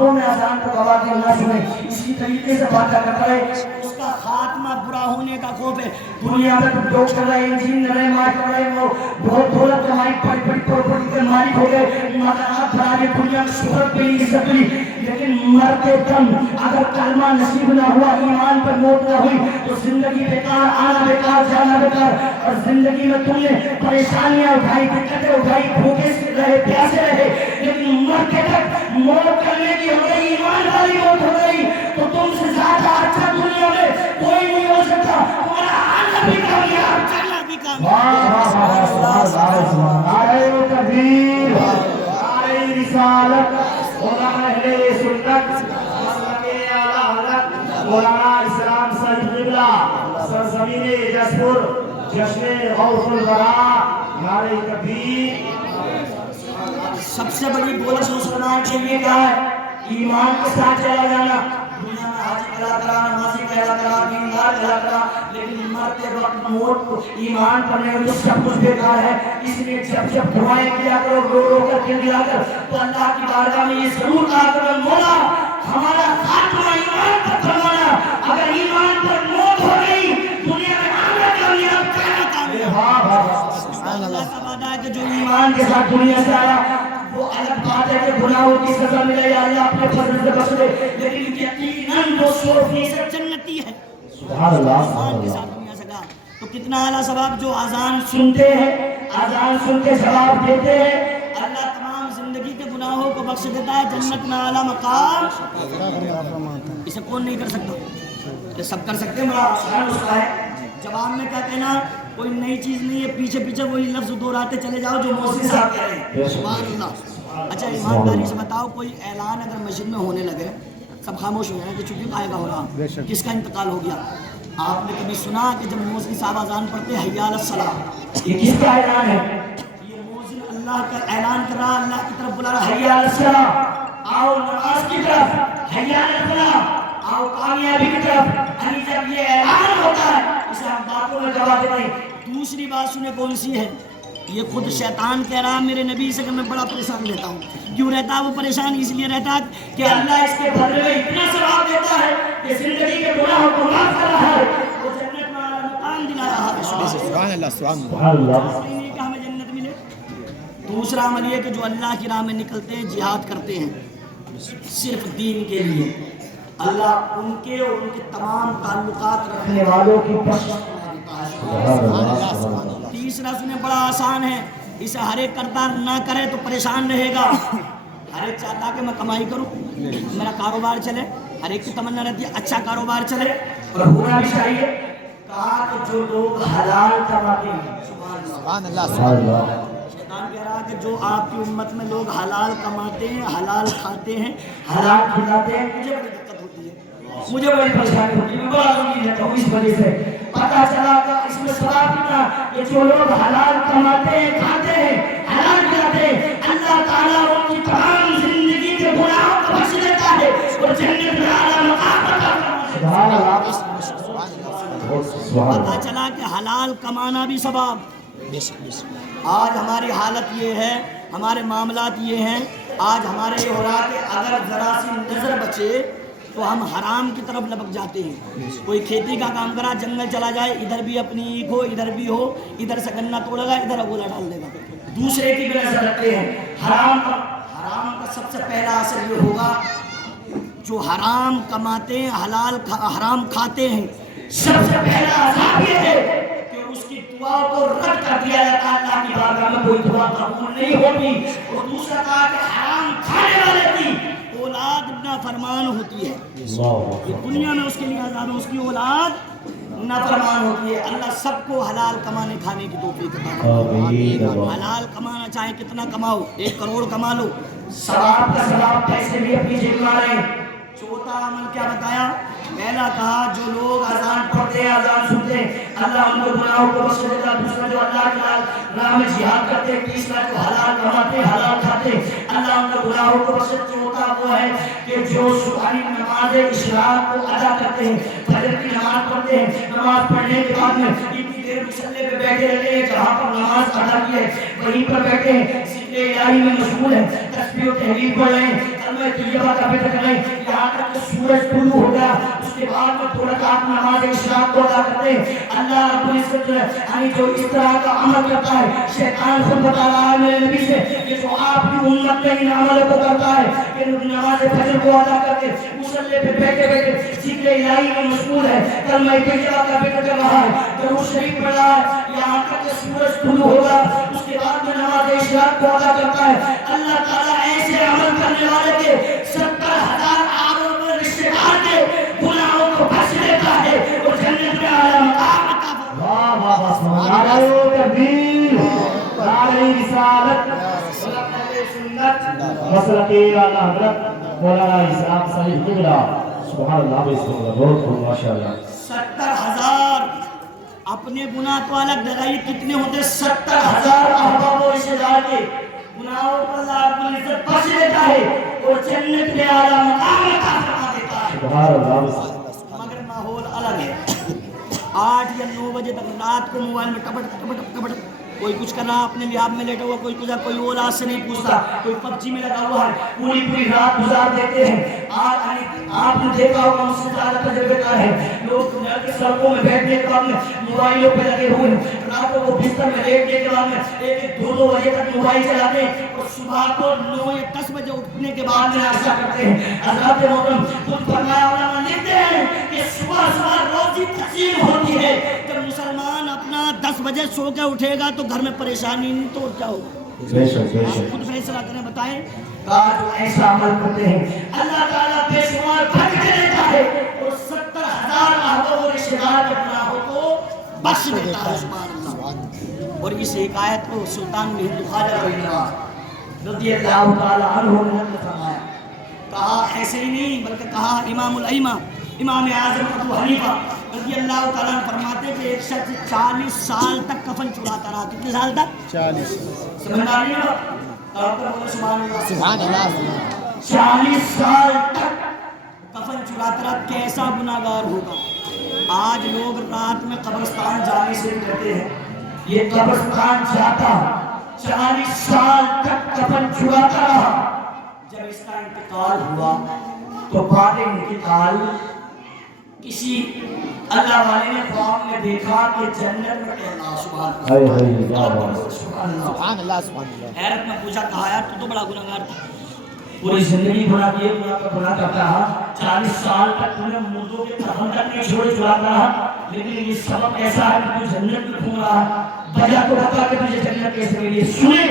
आंखों में अजान को गवाते ना सुने, इसी तरीके से बात करता है, उसका खात्मा बुरा होने का खौफ है। दुनिया में तुम डॉक्टर रहे, इंजीनियर रहे, मास्टर रहे, वो बहुत दौलत कमाई, बड़ी बड़ी प्रॉपर्टी के मालिक हो गए, मकान बना के दुनिया में शोहरत मिली, इज्जत मिली, लेकिन मरते दम अगर कलमा नसीब ना हुआ, ईमान पर मौत ना हुई, तो जिंदगी बेकार, आना बेकार, जाना बेकार। और जिंदगी में तुमने परेशानियां उठाई, दिक्कतें उठाई, भूखे रहे, प्यासे रहे, लेकिन मरते तक मौत करने की हो गई, ईमान वाली मौत हो गई, तो तुमसे ज्यादा अच्छा दुनिया में कोई नहीं हो सकता। तुम्हारा आना भी कामयाब, जाना भी कामयाब। नारे तकबीर, नारे रिसालत, अहले सुन्नत, मसलके आला हज़रत मौलाना इस्लाम साहिब क़िबला, सरज़मीने जसपुर, जश्न गौसुल वरा, नारे तकबीर। सबसे बड़ी दौलत मुसलमान के लिए क्या है? ईमान के साथ चला जाना। दुनिया में हाजी कहला करा, नमाजी कहला करा, दीनदार कहला करा, लेकिन मरते वक्त मौत ईमान पर नहीं तो सब कुछ बेकार है। इसलिए जब जब दुआएं किया करो, रो रो कर दिल दिला कर, तो अल्लाह की बारगाह में ये जरूर कहा करो, मौला हमारा खात्मा ईमान पर करवाना। अगर ईमान पर मौत हो गई, दुनिया में आना कामयाब, जाना कामयाब। अल्लाह का वादा है कि जो ईमान के साथ दुनिया से आया, वो अलग बात है कि गुनाहों की सजा मिले या अल्लाह अपने फजल से बख्श दे, लेकिन यकीनन वो 100% जन्नती है। सुभान अल्लाह। ईमान के साथ दुनिया से गया तो कितना आला सवाब। जो अजान सुनते हैं, अजान सुन के जवाब देते हैं, अल्लाह तमाम जिंदगी के गुनाहों को बख्श देता है, जन्नत में आला मकाम। इसे कौन नहीं कर सकता? ये सब कर सकते हैं, बड़ा आसान उसका है। जवाब में क्या कहना, कोई नई चीज नहीं है, पीछे पीछे वही लफ्ज दोहराते चले जाओ जो मौसी साहब कह रहे हैं। सुभान अल्लाह। अच्छा, ईमानदारी से बताओ, कोई ऐलान अगर मस्जिद में होने लगे, सब खामोश हो जाए कि चूंकि आएगा हो रहा, किसका इंतकाल हो गया, आपने कभी सुना कि जब मौसी साहब अजान पढ़ते हय्या अलस सलाह, ये किसका ऐलान है? ये मौज़िन अल्लाह का ऐलान कर रहा, अल्लाह की तरफ बुला रहा, हय्या अलस सलाह, आओ नमाज की तरफ, हय्या अलल फलाह, आओ कामयाबी की तरफ। यानी जब ये ऐलान होता है, इसे हम बातों में जवाब देते हैं। दूसरी बात सुने कौन सी है? ये खुद शैतान कह रहा मेरे नबी से कि मैं बड़ा परेशान रहता हूँ। क्यों रहता है वो परेशान? इसलिए रहता है कि अल्लाह इसके बदले में इतना सवाब देता है कि जिंदगी के गुनाहों को माफ कर रहा है, वो जन्नत में आला मकाम दिला रहा है। सुभान अल्लाह, सुभान अल्लाह। इसलिए कि हमें जन्नत मिले। दूसरा अमल ये कि जो अल्लाह की राह में निकलते हैं, जिहाद करते हैं सिर्फ दीन के लिए, अल्लाह उनके और उनके तमाम ताल्लुकात रखने वालों की बख्शिश। तीसरा सुने, बड़ा आसान है, इसे हर एक करदार ना करे तो परेशान रहेगा। हर एक चाहता कि मैं कमाई करूं, मेरा कारोबार चले, हर एक की तमन्ना रहती है अच्छा कारोबार चले और होना भी चाहिए। कहा कि जो लोग हलाल कमाते हैं, सुभान अल्लाह, शैतान कह रहा कि जो आपकी उम्मत में लोग हलाल कमाते हैं, हलाल खाते हैं, हलाल खिलाते हैं, मुझे बड़ी दिक्कत होती है, मुझे बड़ी परेशानी होती है, मैं बड़ा गमगीन रहता हूँ। इस वजह से पता चला कि इसमें सवाब कितना, ये जो लोग हलाल कमाते हैं, खाते हैं, हलाल खिलाते हैं, अल्लाह ताला उनकी तमाम जिंदगी के गुनाहों को बख्श देता है और जन्नत में आला मकाम अता फरमाता है। पता चला कि हलाल कमाना भी सवाब। आज हमारी हालत ये है, हमारे मामलात ये हैं, आज हमारे ये हो रहा कि अगर जरा सी नजर बचे तो हम हराम की तरफ लपक जाते हैं। कोई खेती का काम करा, जंगल चला जाए, इधर भी अपनी ईख हो, इधर भी हो, इधर से गन्ना तोड़ेगा, इधर अगोला डाल देगा, दूसरे की भी नजर रखते हैं। हराम का सबसे पहला असर ये होगा, जो हराम कमाते हैं, हराम खाते हैं, सबसे पहला अज़ाब ये है कि उसकी दुआ को रद्द कर दिया जाता है, अल्लाह की बारगाह में कोई दुआ कबूल नहीं होती। और दूसरा कहा कि हराम खाने वाले की औलाद नाफरमान होती है, ये दुनिया में उसके लिए अज़ाब है, उसकी औलाद नाफरमान होती है। अल्लाह सबको हलाल कमाने खाने की तौफीक अता फरमाए। हलाल कमाना चाहे कितना कमाओ, 1 करोड़ कमा लो, सवाब का सवाब पैसे भी अपनी जेब में आ रहे हैं। चौथा अमल क्या बताया? पहला कहा जो लोग अजान पढ़ते हैं, अजान सुनते हैं, अल्लाह उनको गुनाहों को बख्श देता है। दूसरा जो अल्लाह की राह में जिहाद करते हैं, तीसरा जो हलाल कमाते हैं, हलाल खाते हैं, अल्लाह उनको गुनाहों को बख्श। चौथा वो है कि जो सुबह नमाज इशराक को अदा करते हैं, फजर की नमाज पढ़ते हैं, नमाज पढ़ने के बाद में इतनी देर मुसल्ले पे बैठे रहते हैं, जहाँ पर नमाज अदा की है वहीं पर बैठे हैं, जिक्र इलाही में मशगूल है, तस्बीह और तहलील पढ़ रहे हैं, कलमा طیبہ کا فکر کریں یہاں تک کہ سورج طلوع ہو گیا اس کے بعد میں 2 رکعت نماز اشراق کو ادا کرتے ہیں اللہ رب العزت یعنی جو اس طرح کا عمل کرتا ہے شیطان خود بتا رہا ہے میرے نبی سے یہ جو آپ کی امت میں ان عملوں کو کرتا ہے کہ نماز فجر کو ادا کر کے مصلی پہ بیٹھے بیٹھے ذکر الہی میں مشغول ہے کلمہ طیبہ کا فکر کر رہا ہے درود شریف پڑھ رہا ہے یہاں تک کہ سورج طلوع ہوگا اس کے بعد میں نماز اشراق کو ادا کرتا ہے اللہ تعالیٰ ایسے عمل کرنے والے کے 70,000 آبوں میں رشتے دار کے گناہوں کو بخش دیتا ہے اور جنت میں اعلیٰ مقام عطا فرماتا ہے۔ واہ واہ واہ سبحان اللہ تکبیر نعرہ رسالت مسلک اعلیٰ حضرت مولانا اسحاق صاحب قبلہ سبحان اللہ بہت خوب ماشاءاللہ 70,000 اپنے گناہ تو الگ لگائی کتنے ہوتے 70,000 احباب و رشتے دار کے گناہوں پر اللہ رب العزت بخش دیتا ہے اور جنت میں اعلیٰ مقام عطا فرما دیتا ہے سبحان اللہ مگر ماحول الگ ہے 8 یا 9 بجے تک رات کو موبائل میں ٹپٹ کوئی کچھ کر رہا اپنے لحاظ میں لیٹا ہوا کوئی کچھ کوئی اور آج سے نہیں پوچھتا کوئی PUBG میں لگا ہوا ہے پوری رات گزار دیتے ہیں آپ نے دیکھا ہوگا اس سے زیادہ تجربے کار ہے لوگ دنیا کی سڑکوں میں بیٹھنے کے بعد میں موبائلوں پہ لگے ہوئے ہیں راتوں کو بستر میں لیٹنے کے بعد میں 1-2 بجے تک موبائل چلاتے ہیں اور صبح کو 9 یا 10 بجے اٹھنے کے بعد میں ناشتہ کرتے ہیں حضرات محترم خود فرمایا علماء لکھتے ہیں کہ صبح روزی تقسیم ہوتی ہے جب مسلمان اپنا 10 بجے سو کے اٹھے گا تو گھر میں پریشانی نہیں تو کیا ہوگا بے شک خود فیصلہ کریں بتائیں جو ایسا عمل کرتے ہیں اللہ تعالیٰ بے شمار بخش دیتا ہے اور 70,000 احباب و رشتے دار کے گناہوں کو بخش دیتا ہے سبحان اللہ اور اس ایک آیت کو سلطان ہند خواجہ رضی اللہ تعالیٰ عنہ نے نقل فرمایا کہا ایسے ہی نہیں بلکہ کہا امام الائمہ امام اعظم ابو حنیفہ رضی اللہ تعالیٰ عنہ فرماتے کہ ایک شخص 40 سال تک کفن چراتا رہا کتنے سال تک 40 سمجھدار نہیں ہو سبحان اللہ 40 سال تک کفن چراتا رہا کیسا گناہگار ہوگا آج لوگ رات میں قبرستان جانے سے کہتے ہیں یہ قبرستان جاتا 40 سال تک کفن چراتا رہا جب اس کا انتقال ہوا تو بعد انتقال کسی اللہ والے نے خواب میں دیکھا کہ جنت میں کہنا سبحان اللہ حیرت میں پوچھا کہا یار تو بڑا گناہگار تھا پوری زندگی گناہ کیے گناہ کا گناہ کرتا رہا 40 سال تک تم نے مردوں کے کفن تک نہیں چھوڑے چراتا رہا لیکن یہ سبب ایسا ہے کہ تو جنت میں گھوم رہا ہے وجہ تو بتا کہ تجھے جنت کیسے ملی سنیں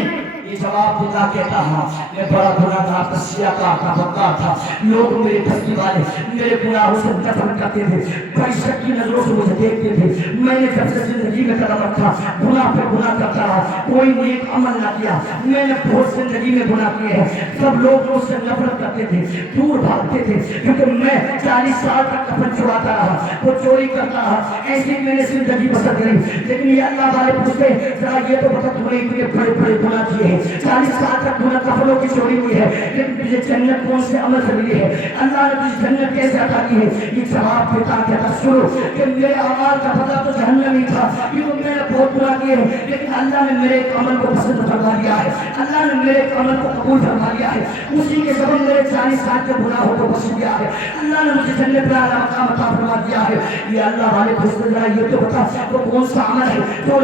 یہ جواب دیتا کہتا ہاں میں بڑا گناہگار تھا سیاہ کا بدکار تھا لوگ میرے بستی والے میرے گناہوں سے دفن کرتے تھے بڑی شک کی نظروں سے مجھے دیکھتے تھے میں نے جب سے زندگی میں قدم رکھا گناہ پہ گناہ کرتا رہا کوئی نیک عمل نہ کیا میں نے بہت زندگی میں گناہ کیے ہیں سب لوگ مجھ سے نفرت کرتے تھے دور بھاگتے تھے کیونکہ میں 40 سال تک کفن چراتا رہا وہ چوری کرتا رہا ایسی میں نے زندگی بسر کری لیکن یہ اللہ والے پوچھتے ذرا یہ تو بتا تمہیں اتنے بڑے بڑے گناہ کیے ہیں 40 سال تک گناہ کفنوں کی چوری ہوئی ہے لیکن تجھے جنت کون سے عمل سے ملی ہے اللہ نے تجھے جنت کیسے عطا کی ہے یہ جواب دیتا کہتا سنو کہ میرے اعمال کا پتہ تو جہنم ہی تھا کیونکہ میں نے بہت گناہ کیے ہیں لیکن اللہ نے میرے ایک عمل کو پسند فرما لیا ہے اللہ نے میرے ایک عمل کو قبول فرما لیا ہے اسی کے سبب میرے 40 سال کے گناہوں کو بخش دیا ہے اللہ نے مجھے جنت میں اعلیٰ مقام عطا فرما دیا ہے یہ اللہ والے پوچھتے ذرا یہ تو بتا وہ کون سا عمل ہے جو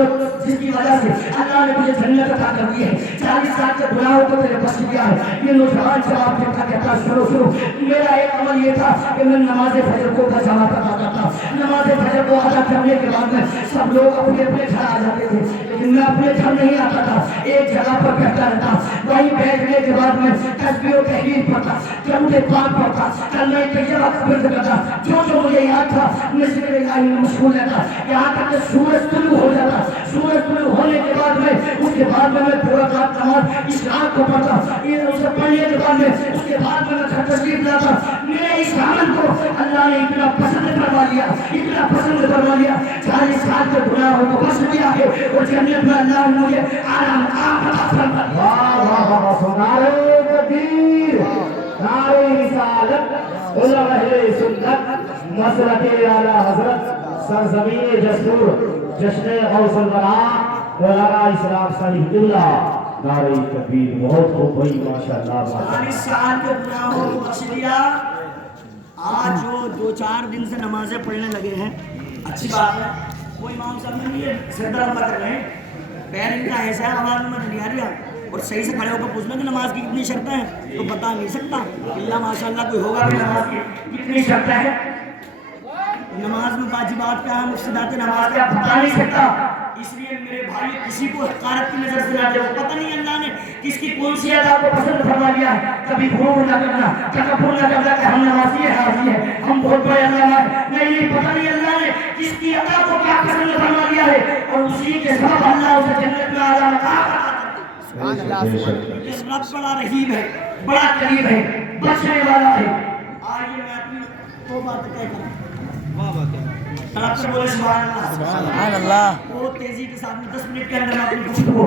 جس کی وجہ سے اللہ نے مجھے جنت عطا کر دی ہے 40 سال کے گناہوں کو تیرے بخش دیا ہے یہ نوجوان جواب دیتا کہتا سنو میرا ایک عمل یہ تھا کہ میں نماز فجر کو بجماعت ادا کرتا نماز فجر کو ادا کرنے کے بعد میں سب لوگ اپنے اپنے گھر آ جاتے تھے لیکن میں اپنے گھر نہیں آتا تھا ایک جگہ پر بیٹھتا رہتا وہیں بیٹھنے کے بعد میں تسبیح و تحلیل پڑھتا درود پاک پڑھتا کلمہ طیبہ کا ورد کرتا جو مجھے یاد تھا میں ذکر الہی میں مشغول رہتا یہاں تک کہ سورج طلوع ہو جاتا سورج طلوع ہونے کے بعد میں اس کے بعد میں 2 رکعت نماز اشراق کو پڑھتا یہ اسے پڑھنے کے بعد میں اس کے بعد میں گھر تشریف لاتا میرے اس عمل کو اللہ نے اتنا پسند فرما لیا اتنا پسند فرما لیا 40 سال کے گناہوں کو بخش دیا ہے اور جنت میں اللہ نے مجھے اعلیٰ مقام عطا فرما دیا واہ واہ واہ نعرہ تکبیر نعرہ رسالت علماء اہل سنت مسلک اعلیٰ حضرت سرزمین جسور جشن غوث الورا مولانا اسحاق صاحب قبلہ नारे तकबीर बहुत खूब भाई माशाल्लाह 40 साल के गुनाहों को बख्श दिया। आज जो 2-4 दिन से नमाजें पढ़ने लगे हैं, अच्छी बात है। वो इमाम साहब ने ये सिरदर्द लंबा कर रहे हैं, पैर इनका ऐसा है, आवाज़ में नहीं आ रही है। और सही से खड़े होकर पूछना कि नमाज की कितनी शर्तें हैं, तो बता नहीं सकता। इल्ला माशाल्लाह कोई होगा कि नमाज की कितनी शर्तें हैं, नमाज में वाजिबात क्या है, मुफ्सदात नमाज क्या, बता नहीं सकता। इसलिए मेरे भाई किसी को हकारत की नजर से ना देखो, पता नहीं अल्लाह ने किसकी कौन सी अदा को पसंद फरमा लिया है। कभी घूर न करना, तकब्बुर न करना कि हम नमाजी है, हाजी है, हम बहुत बड़े अल्लाह है, नहीं, पता नहीं अल्लाह ने किसकी अदा को क्या पसंद फरमा लिया है, और उसी के सबब अल्लाह उसे जन्नत में आला रखा। रब बड़ा रहीम है, बड़ा करीब है, बचने वाला है। आइए मैं अपनी तौबा तय करूं। बोले सुभान अल्लाह। वो तेजी के साथ में 10 मिनट के अंदर अपनी गुफ्तगू